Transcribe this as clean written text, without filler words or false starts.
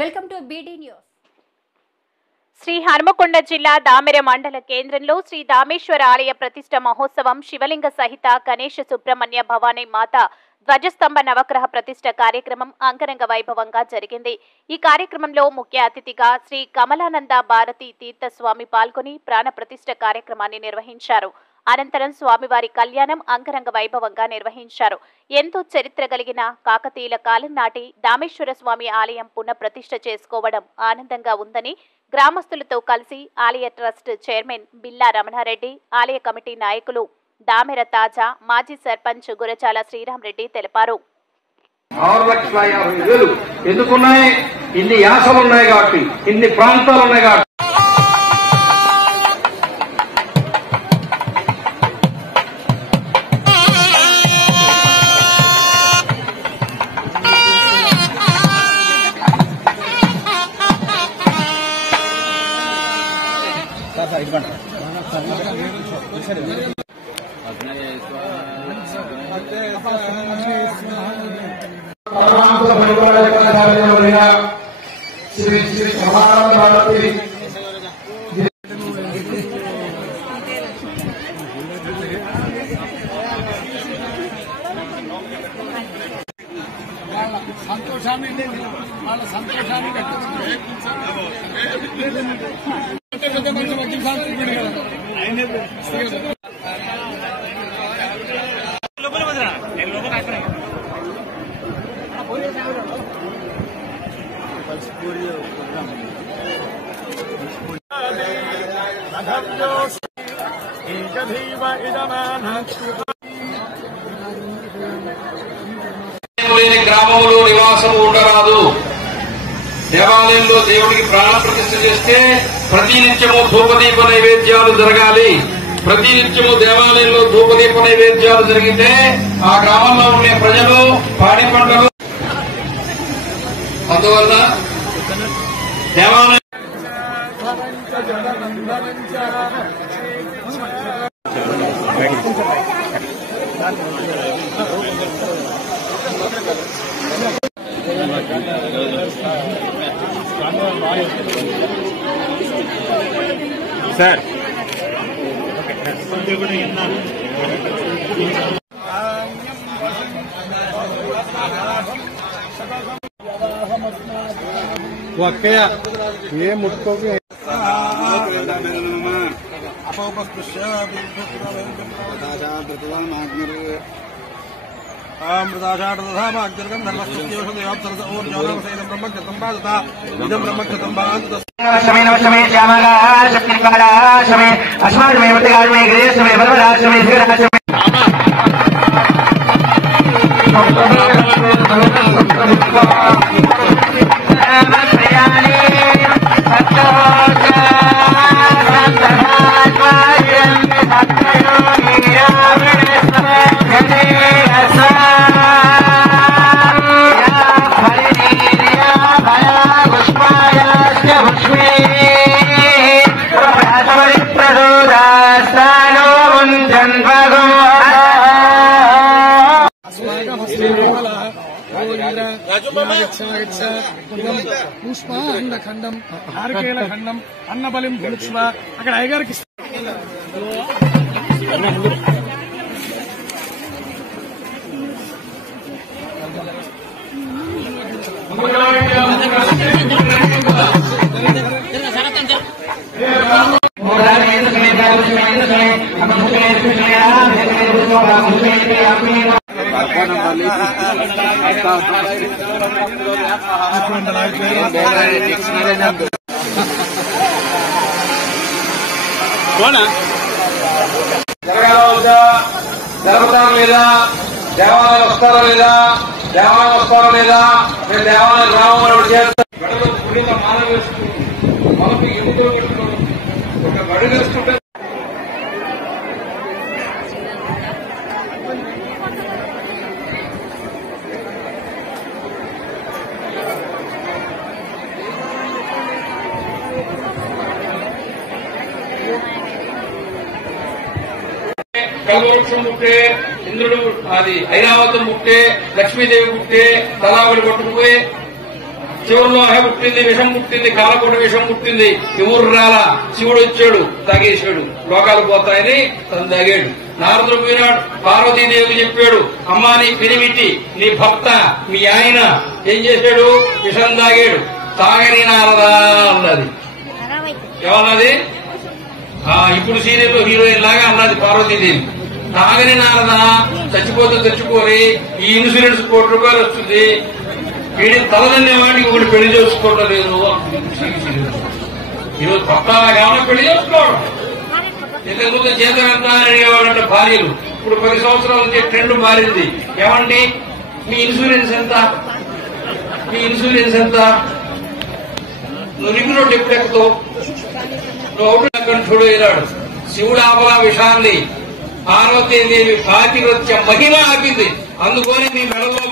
Welcome to BD news. Shri Hanumakonda జిల్లా దామెర మండల కేంద్రంలో శ్రీ దామేశ్వర ఆలయ ప్రతిష్ట మహోత్సవం శివలింగ సహిత గణేష్ సుబ్రహ్మణ్య భవానీ మాత ధ్వజస్తంభ నవగ్రహ ప్రతిష్ట కార్యక్రమం అంగరంగ వైభవంగా జరిగింది. ఈ కార్యక్రమంలో ముఖ్య అతిథిగా శ్రీ కమలానంద భారతి తీర్థస్వామి పాల్గొని ప్రాణ ప్రతిష్ట కార్యక్రమాన్ని నిర్వహించారు. అనంతరం స్వామివారి కళ్యాణం అంగరంగ వైభవంగా నిర్వహించారు. ఎంతో చరిత్ర కలిగిన కాకతీయుల కాలం నాటి దామేశ్వర స్వామి ఆలయం పునఃప్రతిష్ఠ చేసుకోవడం ఆనందంగా ఉందని గ్రామస్తులతో కలిసి ఆలయ ట్రస్ట్ చైర్మన్ బిల్లా రమణారెడ్డి, ఆలయ కమిటీ నాయకులు దామెర తాజా, మాజీ సర్పంచ్ గురజాల శ్రీరామ్ రెడ్డి తెలిపారు. 6,50,000 ఎందుకున్నాయి? ఇన్ని యాసలు ఉన్నాయి కాబట్టి, ఇన్ని ప్రాంతాలు ఉన్నాయి కాబట్టి. శ్రీ శ్రీ కమలానంద భారతి వాళ్ళ సంతోషాన్ని గ్రామంలో నివాసం ఉండరాదు. దేవాలయంలో దేవుడికి ప్రాణ ప్రతిష్ఠ చేస్తే ప్రతినిత్యము ధూపదీప నైవేద్యాలు జరగాలి. ప్రతినిత్యము దేవాలయంలో ధూపదీప నైవేద్యాలు జరిగితే ఆ గ్రామంలో ఉండే ప్రజలు పాడి పంటలు, అందువల్ల దేవాలయం సార్ ఒక్కయ్య ఏ ముట్టుకోకి పుష్పాండఖండం ఆర్కేల ఖండం అన్నబలిం పులుక్ష్మ అక్కడ అయ్యగారికి జరుగుతాం లేదా, దేవాలయం వస్తారా లేదా, దేవాలయం వస్తారా లేదా, మేము దేవాలయం రామని చేస్తాం. మానవ వేసుకుంటాం, మనకు ఎందుకో ఒక గడు వేసుకుంటే కల్వవృక్షం ముట్టే, ఇంద్రుడు అది ఐరావతం ముట్టే, లక్ష్మీదేవి ముట్టే, తలావిడి కొట్టుకుపోయి శివుడు పుట్టింది, విషం పుట్టింది, కాలకోటి విషం పుట్టింది. ఎవరు రాలా, శివుడు వచ్చాడు, తాగేశాడు, లోకాలు పోతాయని తను తాగాడు. నారదుడు పోయినాడు, పార్వతీదేవి చెప్పాడు, అమ్మా నీ పిరిమిటి, నీ భర్త, మీ ఆయన ఏం చేశాడు, విషం తాగాడు. తాగని నారదా అన్నది. ఏమన్నది? ఇప్పుడు సీరియల్లో హీరోయిన్ లాగా అన్నది పార్వతీదేవి. తాగని నారదా, చచ్చిపోతే తెచ్చుకొని ఈ ఇన్సూరెన్స్ ₹1,00,00,000 వస్తుంది, వీడి తలదన్నే వాడికి ఒకటి పెళ్లి చేసుకోవడం లేదు. ఈరోజు కొత్తగా ఏమన్నా పెళ్లి చేసుకోవడం. ఇంతకుముందు జీతం ఎంత అడిగేవాడంటే భార్యలు, ఇప్పుడు 10 సంవత్సరాల నుంచి ట్రెండ్ మారింది. ఏమండి మీ ఇన్సూరెన్స్ ఎంత, మీ ఇన్సూరెన్స్ ఎంత, నువ్వు రింగ్ రోడ్ ఎప్పుడెక్కుతావు, నువ్వు అవుట్ కంఠుడు అయినాడు. శివుడు ఆపలా విషాన్ని, పార్వతీదేవి పాతివృత్య మహిమ ఆపింది. అందుకొని మీ మెడలో